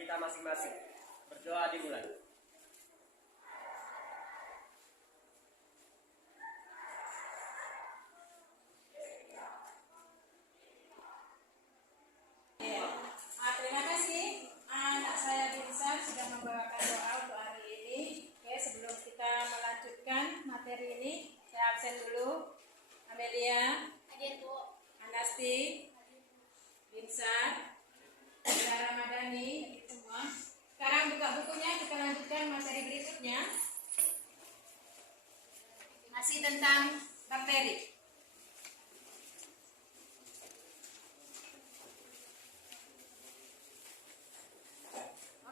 kita masing-masing. Berdoa dimulai. Terima kasih anak saya Binsa sudah membawakan doa untuk hari ini. Oke, sebelum kita melanjutkan materi ini, saya absen dulu. Amelia, Anasti, Binsa, Ramadhani, semua. Sekarang buka bukunya, kita lanjutkan materi berikutnya. Masih tentang bakteri.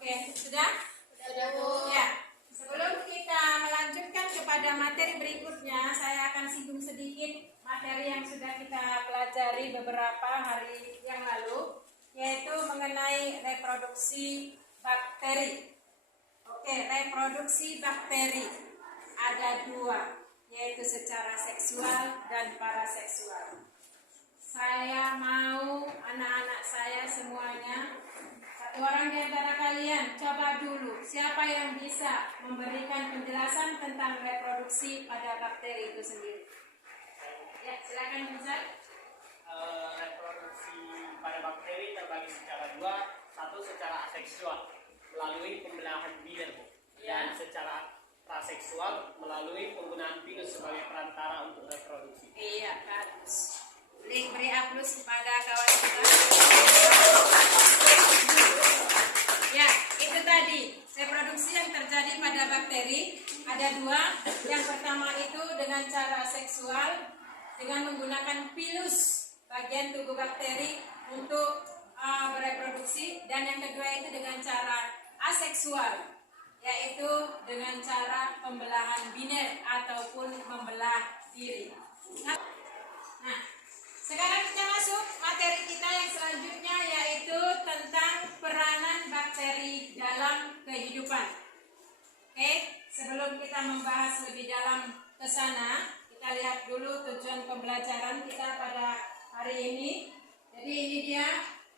Oke, sudah? Sudah, Bu. Ya. Sebelum kita melanjutkan kepada materi berikutnya, saya akan singgung sedikit materi yang sudah kita pelajari beberapa hari yang lalu, yaitu mengenai reproduksi bakteri. Oke, reproduksi bakteri ada dua, yaitu secara seksual dan paraseksual. Saya mau anak-anak saya semuanya, satu orang di antara kalian coba dulu siapa yang bisa memberikan penjelasan tentang reproduksi pada bakteri itu sendiri. Ya, silakan Bisa. Reproduksi pada bakteri terbagi secara dua. Satu secara aseksual melalui pembelahan biner, Bu. Dan secara praseksual melalui penggunaan pinus sebagai perantara untuk reproduksi. Iya, bagus. Beri aplaus kepada kawan kita. Ya, itu tadi reproduksi yang terjadi pada bakteri ada dua. Yang pertama itu dengan cara seksual dengan menggunakan pilus bagian tubuh bakteri untuk bereproduksi, dan yang kedua itu dengan cara aseksual, yaitu dengan cara pembelahan biner ataupun membelah diri. Nah, sekarang kita masuk materi kita yang selanjutnya, yaitu tentang peranan bakteri dalam kehidupan. Oke, sebelum kita membahas lebih dalam ke sana, kita lihat dulu tujuan pembelajaran kita pada hari ini. Jadi ini dia,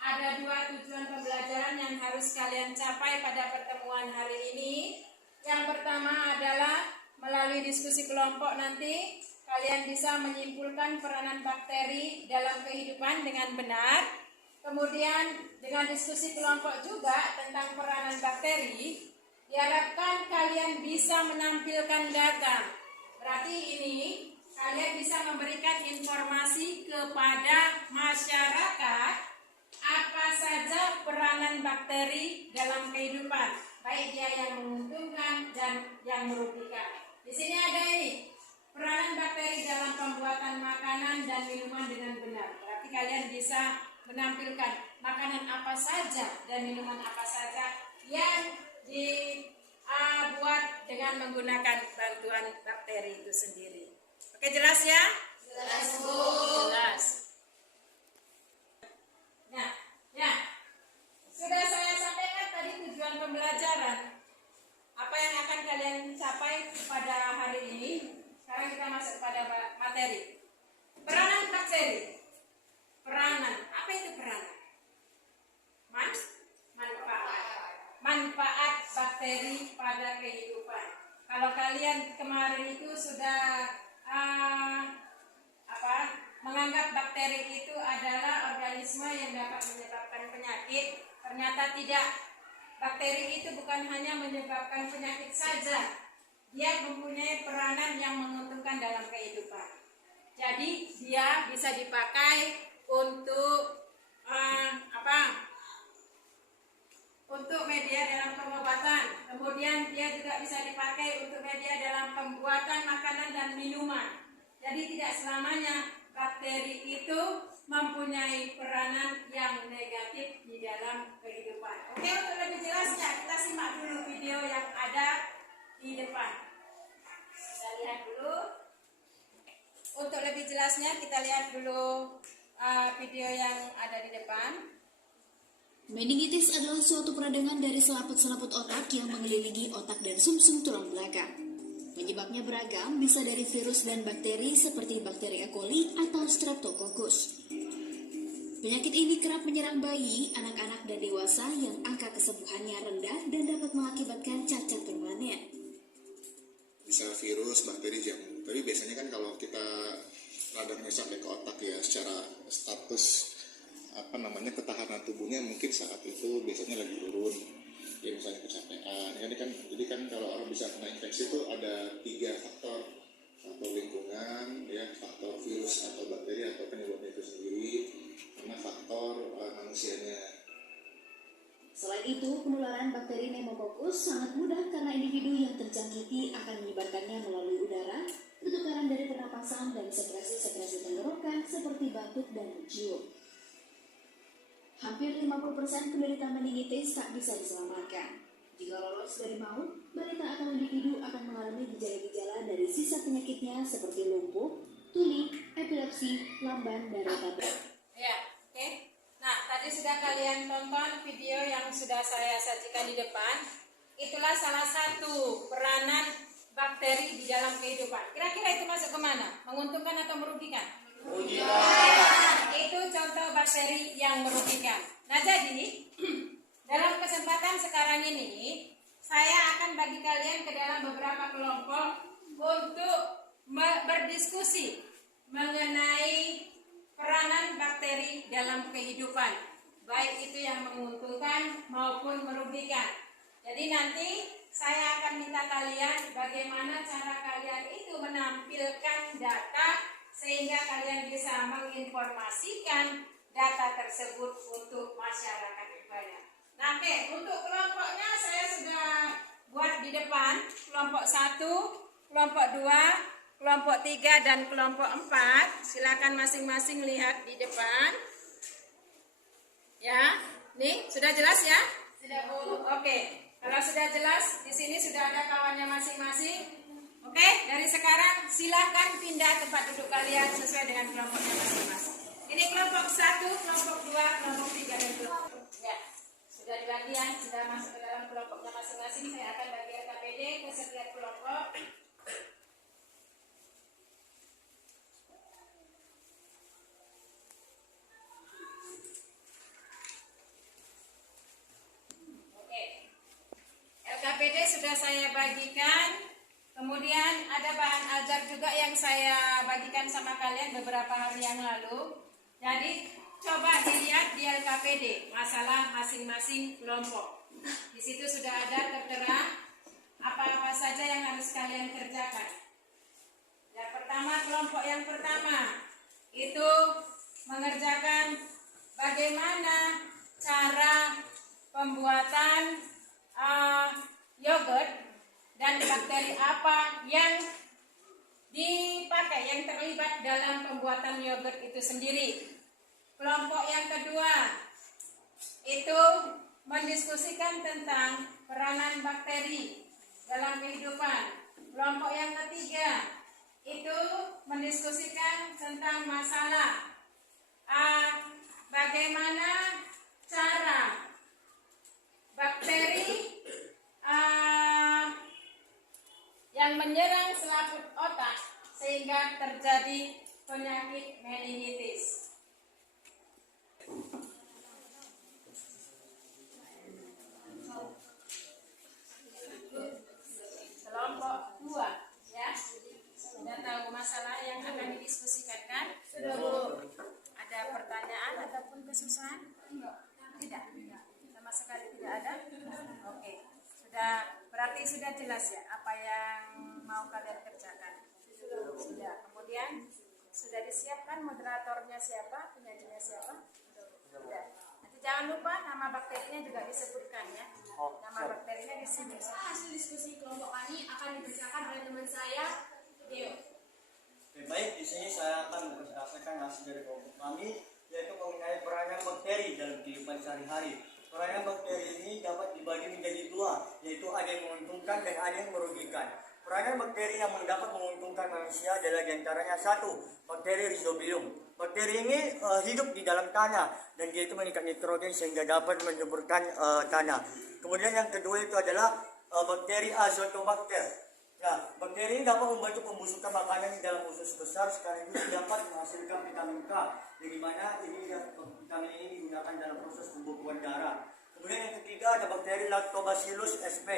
ada dua tujuan pembelajaran yang harus kalian capai pada pertemuan hari ini. Yang pertama adalah melalui diskusi kelompok nanti kalian bisa menyimpulkan peranan bakteri dalam kehidupan dengan benar. Kemudian dengan diskusi kelompok juga tentang peranan bakteri, diharapkan kalian bisa menampilkan data. Berarti ini kalian bisa memberikan informasi kepada masyarakat apa saja peranan bakteri dalam kehidupan, baik dia yang menguntungkan dan yang merugikan. Di sini ada ini, peranan bakteri dalam pembuatan makanan dan minuman dengan benar. Berarti kalian bisa menampilkan makanan apa saja dan minuman apa saja yang dibuat dengan menggunakan bantuan bakteri itu sendiri. Oke, jelas ya? Jelas, Bu. Jelas. Nah, ya. Sudah saya sampaikan tadi tujuan pembelajaran. Apa yang akan kalian capai pada hari ini? Sekarang kita masuk pada materi. Peranan bakteri. Peranan. Apa itu peranan? Manfaat. Manfaat bakteri pada kehidupan. Kalau kalian kemarin itu sudah menganggap bakteri itu adalah organisme yang dapat menyebabkan penyakit, ternyata tidak. Bakteri itu bukan hanya menyebabkan penyakit saja, dia mempunyai peranan yang menguntungkan dalam kehidupan. Jadi dia bisa dipakai untuk untuk media dalam pengobatan. Kemudian dia juga bisa dipakai untuk media dalam pembuatan makanan dan minuman. Jadi tidak selamanya bakteri itu mempunyai peranan yang negatif di dalam kehidupan. Oke, untuk lebih jelasnya kita simak dulu video yang ada di depan. Kita lihat dulu. Untuk lebih jelasnya kita lihat dulu video yang ada di depan. Meningitis adalah suatu peradangan dari selaput-selaput otak yang mengelilingi otak dan sumsum tulang belakang. Penyebabnya beragam, bisa dari virus dan bakteri seperti bakteri E. coli atau Streptococcus. Penyakit ini kerap menyerang bayi, anak-anak, dan dewasa yang angka kesembuhannya rendah dan dapat mengakibatkan cacat permanen. Bisa virus, bakteri, jamur. Tapi biasanya kan kalau kita radangnya sampai ke otak ya, secara status ketahanan tubuhnya mungkin saat itu biasanya lagi turun, ya misalnya kecapean. Jadi kan kalau orang bisa kena infeksi itu ada 3 faktor lingkungan, ya, faktor virus atau bakteri atau penyebabnya itu sendiri, karena faktor manusianya. Selain itu, penularan bakteri pneumococcus sangat mudah karena individu yang terjangkiti akan menyebarkannya melalui udara, pertukaran dari pernapasan, dan sekresi-sekresi tenggorokan seperti batuk dan mencium. Hampir 50% penderita meningitis tak bisa diselamatkan. Jika lolos dari maut, balita atau individu akan mengalami gejala-gejala dari sisa penyakitnya seperti lumpuh, tuli, epilepsi, lamban, dan retardasi. Ya, oke. Nah, tadi sudah kalian tonton video yang sudah saya sajikan di depan. Itulah salah satu peranan bakteri di dalam kehidupan. Kira-kira itu masuk kemana? Menguntungkan atau merugikan? Merugikan. Itu contoh bakteri yang merugikan. Nah, jadi dalam kesempatan sekarang ini, saya akan bagi kalian ke dalam beberapa kelompok untuk berdiskusi mengenai peranan bakteri dalam kehidupan, baik itu yang menguntungkan maupun merugikan. Jadi nanti saya akan minta kalian bagaimana cara kalian itu menampilkan data sehingga kalian bisa menginformasikan data tersebut untuk masyarakat banyak. Nah, oke, untuk kelompoknya saya sudah buat di depan, kelompok 1, kelompok 2, kelompok 3, dan kelompok 4. Silakan masing-masing lihat di depan. Ya, nih sudah jelas ya? Sudah, Bu. Oke. Kalau sudah jelas, di sini sudah ada kawannya masing-masing. Oke, dari sekarang silahkan pindah tempat duduk kalian sesuai dengan kelompoknya masing-masing. Ini kelompok 1, kelompok 2, kelompok 3, dan kelompok. Ya, sudah dibagi ya, sudah masuk ke dalam kelompoknya masing-masing. Saya akan bagi RKPD ke setiap kelompok. LKPD sudah saya bagikan. Kemudian ada bahan ajar juga yang saya bagikan sama kalian beberapa hari yang lalu. Jadi coba dilihat di LKPD masalah masing-masing kelompok. Di situ sudah ada tertera apa-apa saja yang harus kalian kerjakan. Yang pertama, kelompok yang pertama itu mengerjakan bagaimana cara pembuatan yogurt dan bakteri apa yang dipakai, yang terlibat dalam pembuatan yogurt itu sendiri. Kelompok yang kedua itu mendiskusikan tentang peranan bakteri dalam kehidupan. Kelompok yang ketiga itu mendiskusikan tentang masalah bagaimana cara bakteri yang menyerang selaput otak sehingga terjadi penyakit meningitis. Kelompok 2 ya. Sudah tahu masalah yang akan didiskusikan kan? Sudah, Bu. Ada pertanyaan ataupun kesusahan? Tidak. Sama sekali tidak ada. Oke. Berarti sudah jelas ya apa yang mau kalian kerjakan. Sudah. Kemudian sudah disiapkan moderatornya siapa, penyajinya siapa? Sudah. Nanti jangan lupa nama bakterinya juga disebutkan ya. Nama bakterinya di sini. Hasil diskusi kelompok kami akan dibacakan oleh teman saya, Deo. Baik, di sini saya akan memperkenalkan hasil dari kelompok kami, yaitu mengenai peranan bakteri dalam kehidupan sehari-hari. Peranan bakteri ini dapat dibagi menjadi 2, yaitu ada yang menguntungkan dan ada yang merugikan. Peranan bakteri yang dapat menguntungkan manusia adalah diantaranya 1, bakteri Rhizobium. Bakteri ini hidup di dalam tanah dan dia itu mengikat nitrogen sehingga dapat menyuburkan tanah. Kemudian yang kedua itu adalah bakteri Azotobacter. Nah, bakteri ini dapat membantu pembusukan makanan di dalam usus besar sekaligus dapat menghasilkan vitamin K. Di mana vitamin ini digunakan dalam proses pembukuan darah. Kemudian yang ketiga ada bakteri Lactobacillus sp.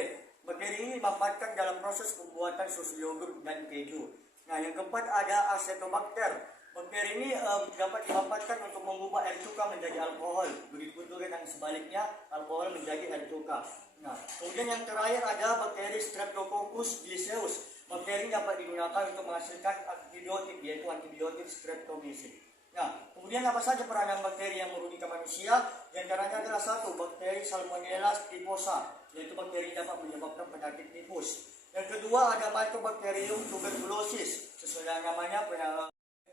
Bakteri ini dimanfaatkan dalam proses pembuatan susu yogurt dan keju. Nah, yang keempat ada Acetobacter. Bakteri ini dapat dimanfaatkan untuk mengubah air cuka menjadi alkohol. Begitu juga yang sebaliknya, alkohol menjadi air cuka. Nah, kemudian yang terakhir ada bakteri Streptococcus gaseus. Bakteri ini dapat digunakan untuk menghasilkan antibiotik, yaitu antibiotik streptomycin. Nah, kemudian apa saja peranan bakteri yang merugikan manusia? Di antaranya adalah satu, bakteri Salmonella typhosa, yaitu bakteri yang dapat menyebabkan penyakit tifus. Yang kedua ada Mycobacterium tuberculosis, sesuai dengan namanya.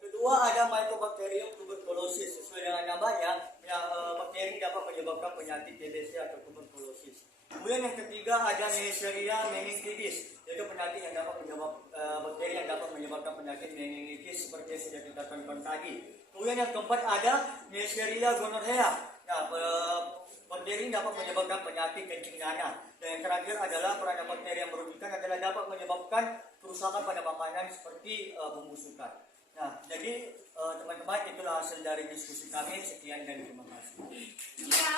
Kedua ada Mycobacterium tuberculosis, sesuai dengan namanya, bakteri dapat menyebabkan penyakit TBC atau tuberculosis. Kemudian yang ketiga ada Neisseria meningitidis, yaitu penyakit yang dapat bakteri yang dapat menyebabkan penyakit meningitis seperti yang sudah kita tonton tadi. Kemudian yang keempat ada Neisseria gonorrhea. Nah, bakteri ini dapat menyebabkan penyakit kencing nanah. Dan yang terakhir adalah peranan bakteri yang merugikan adalah dapat menyebabkan kerusakan pada makanan seperti pembusukan. Nah, jadi teman-teman itulah hasil dari diskusi kami. Sekian dan terima kasih. Jika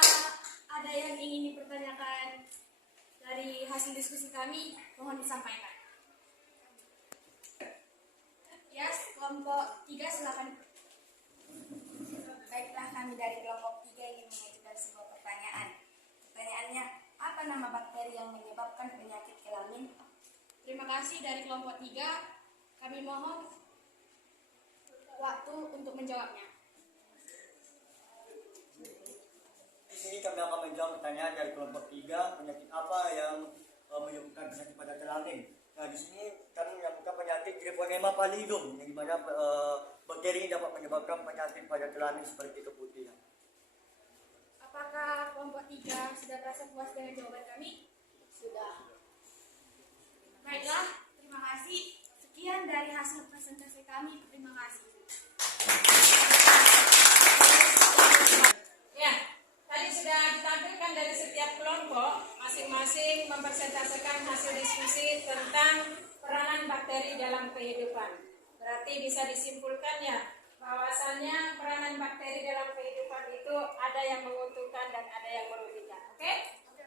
ada yang ingin dipertanyakan dari hasil diskusi kami, mohon disampaikan. Ya, kelompok 3 silakan. Baiklah, kami dari kelompok 3 ingin mengajukan sebuah pertanyaan. Pertanyaannya, apa nama bakteri yang menyebabkan penyakit kelamin? Terima kasih dari kelompok 3. Kami mohon waktu untuk menjawabnya. Di sini kami akan menjawab pertanyaan dari kelompok 3, penyakit apa yang menyebabkan penyakit pada kelamin. Nah, di sini kami menyebutkan penyakit Treponema pallidum, yang dimana bakteri ini dapat menyebabkan penyakit pada kelamin seperti keputihan. Apakah kelompok 3 sudah merasa puas dengan jawaban kami? Sudah. Baiklah, terima kasih. Sekian dari hasil presentasi kami. Terima kasih. Ya, tadi sudah ditampilkan dari setiap kelompok, masing-masing mempresentasikan hasil diskusi tentang peranan bakteri dalam kehidupan. Berarti bisa disimpulkan ya, bahwasannya peranan bakteri dalam kehidupan itu ada yang menguntungkan dan ada yang merugikan. Oke?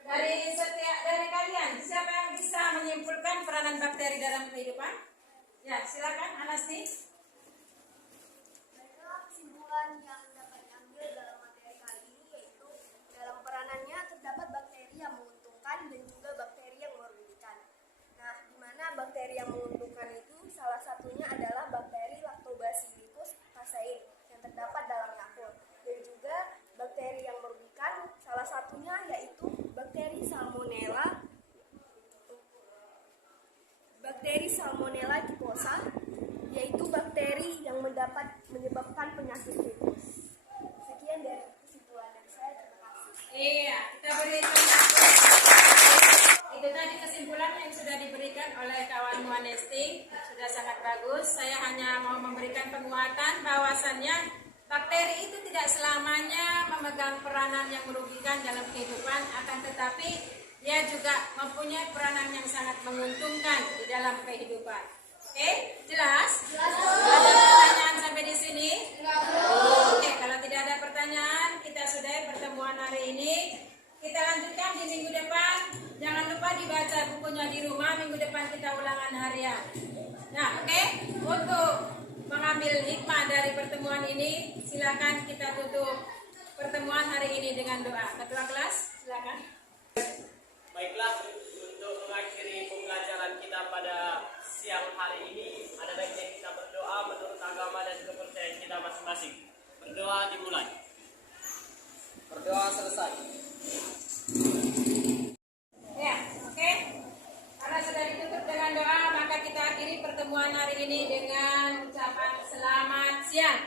Dari kalian, siapa yang bisa menyimpulkan peranan bakteri dalam kehidupan? Ya, silakan Anasti. Baiklah, kesimpulan yang dapat diambil dalam materi kali ini yaitu dalam peranannya terdapat bakteri yang menguntungkan dan juga bakteri yang merugikan. Nah, di mana bakteri yang menguntungkan itu salah satunya adalah bakteri Lactobacillus casei yang terdapat dalam Yakult. Dan juga bakteri yang merugikan salah satunya yaitu bakteri Salmonella typhosa, yaitu bakteri yang menyebabkan penyakit tifus. Sekian dari kesimpulan dari saya. Terima kasih. Iya, kita berikan. Itu tadi kesimpulan yang sudah diberikan oleh kawan Muanesti, sudah sangat bagus. Saya hanya mau memberikan penguatan bahwasannya bakteri itu tidak selamanya memegang peranan yang merugikan dalam kehidupan, akan tetapi dia juga mempunyai peranan yang sangat menguntungkan di dalam kehidupan. Oke, jelas? Ada pertanyaan sampai di sini? Oke, kalau tidak ada pertanyaan, kita sudah pertemuan hari ini. Kita lanjutkan di minggu depan. Jangan lupa dibaca bukunya di rumah. Minggu depan kita ulangan harian. Nah, oke, untuk mengambil hikmah dari pertemuan ini, silakan kita tutup pertemuan hari ini dengan doa. Ketua kelas, silakan. Baiklah, untuk mengakhiri pembelajaran kita pada siang hari ini, ada baiknya kita berdoa menurut agama dan kepercayaan kita masing-masing. Berdoa dimulai. Berdoa selesai. Ya, oke. Karena sudah ditutup dengan doa, maka kita akhiri pertemuan hari ini dengan ucapan selamat siang.